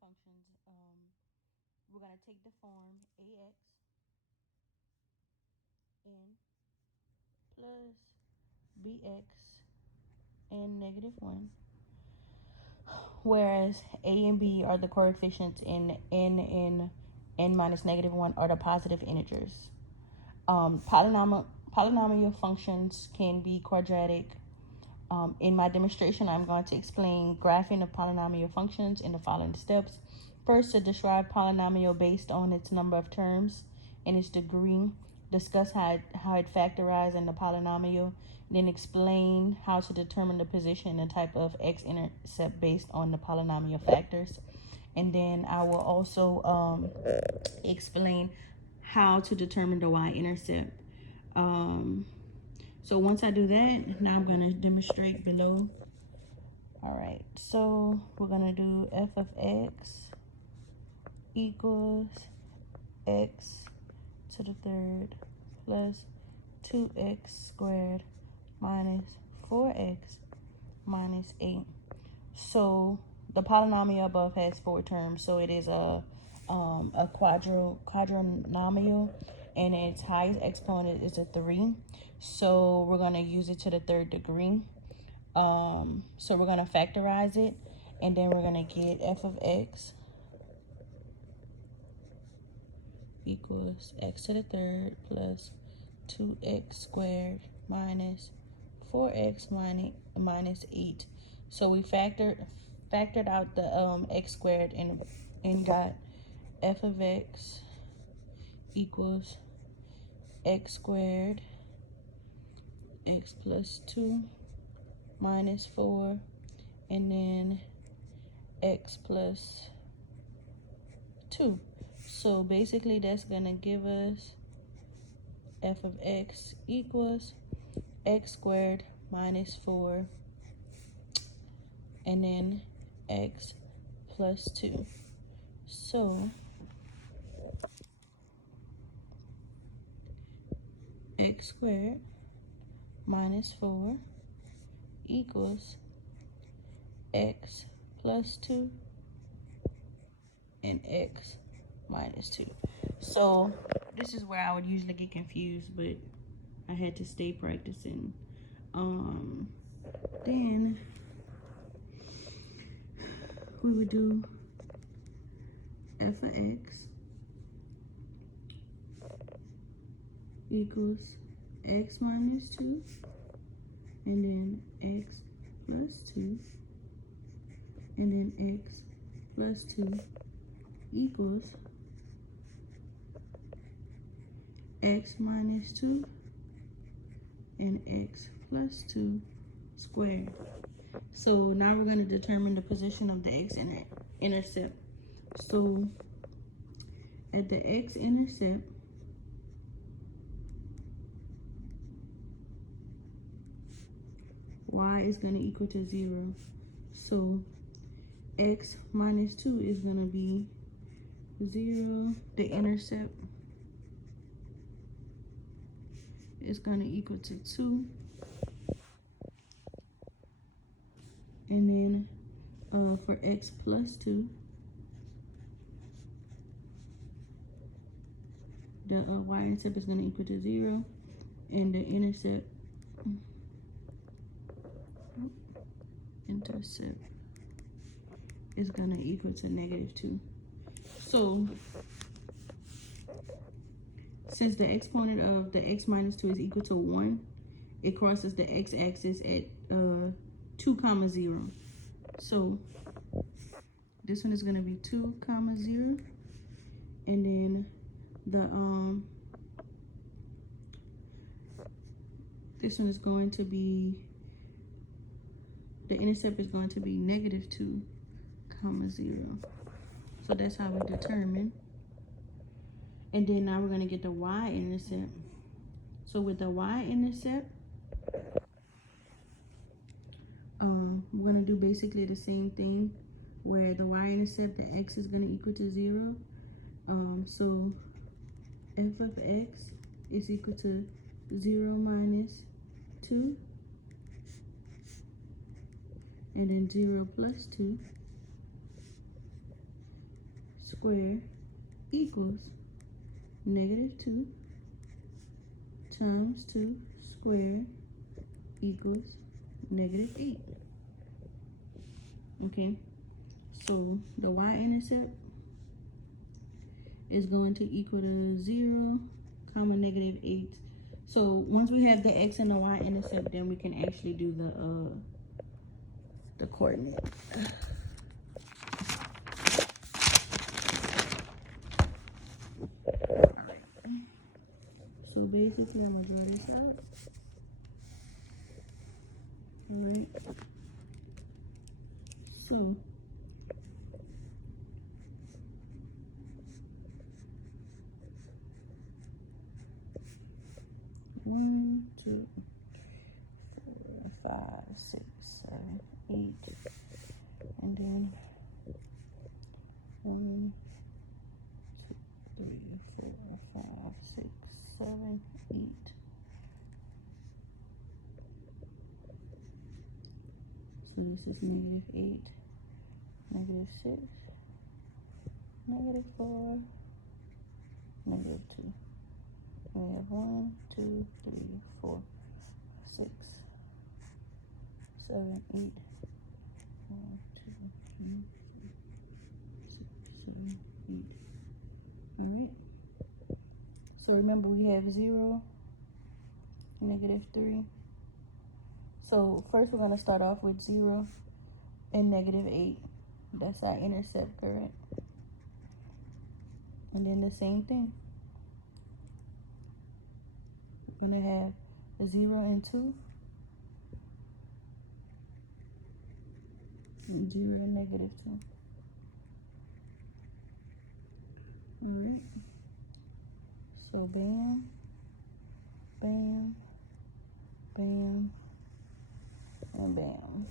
functions, we're going to take the form ax n plus bx n negative 1, whereas a and b are the coefficients in n and n minus negative 1 are the positive integers. Polynomial functions can be quadratic. In my demonstration, I'm going to explain graphing of polynomial functions in the following steps. First, to describe polynomial based on its number of terms and its degree. Discuss how it factorizes in the polynomial. Then explain how to determine the position and the type of x-intercept based on the polynomial factors. And then I will also explain how to determine the y-intercept. So once I do that, now I'm going to demonstrate below. All right, so we're going to do f of x equals x to the third plus 2x squared minus 4x minus 8. So the polynomial above has 4 terms, so it is a quadrinomial, and its highest exponent is a 3. So we're going to use it to the third degree. So we're going to factorize it, and then we're going to get f of x equals x to the third plus 2x squared minus 4x minus 8. So we factored out the x squared and got f of x equals x squared x plus 2 minus 4, and then x plus 2. So basically that's gonna give us f of x equals x squared minus 4, and then x plus 2. So x squared minus 4 equals x plus 2 and x minus 2. So this is where I would usually get confused, but I had to stay practicing. Then we would do f of x equals x minus 2, and then x plus 2, and then x plus 2 equals x minus 2 and x plus 2 squared. So now we're going to determine the position of the x-intercept. So at the x-intercept, y is going to equal to 0. So x minus 2 is going to be 0. The intercept is going to equal to 2. And then for x plus 2, the y-intercept is going to equal to 0. And the intercept is going to equal to negative 2. So since the exponent of the x minus 2 is equal to 1, it crosses the x-axis at 2 comma 0. So this one is going to be 2 comma 0, and then this one is going to be, the intercept is going to be negative 2 comma 0. So that's how we determine. And then now we're going to get the y-intercept. So with the y-intercept, we're going to do basically the same thing, where the y-intercept, the x is going to equal to 0. So f of x is equal to 0 minus 2, and then 0 plus 2, squared equals -2 times 2 squared equals -8. Okay, so the y-intercept is going to equal to 0, comma, -8. So once we have the x and the y-intercept, then we can actually do the coordinate. So basically, I'm gonna draw this out. Alright. So one, two, 4, 5, 6, 7, 8, and then 1, 2, 3, 4, 5, 6, 7, 8. So this is -8, -6, -4, -2. We have 1, 2, 3, 4, 6, 7, 8. 1, 2, 3, 4, 6, 7, 8. Alright. So remember we have 0, -3. So first we're gonna start off with 0 and -8. That's our intercept, correct? And then the same thing. We're gonna have 0 and 2. 0 and -2. Alright. So bam, bam, bam, and bam.